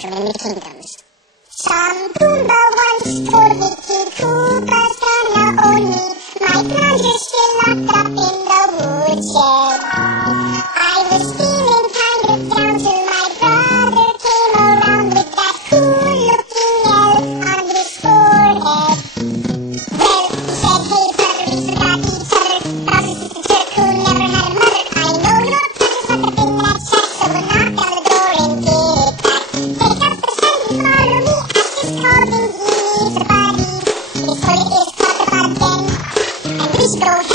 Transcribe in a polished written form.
from in the kingdoms. Some Pumbaa once told me King Koopa's gonna own me. My plans are still locked up in the woodshed. I was feeling kind of down till my brother came around with that cool-looking L on his forehead. Well, he said, hey brother, we forgot each other. Brother, sister, Turk, who never had a mother. I know your brother's up in that shack, so we'll knock down the door and get it back. Take up the sun and follow me, ask his calling, he needs a body. His toilet is clogged about a den, and we should go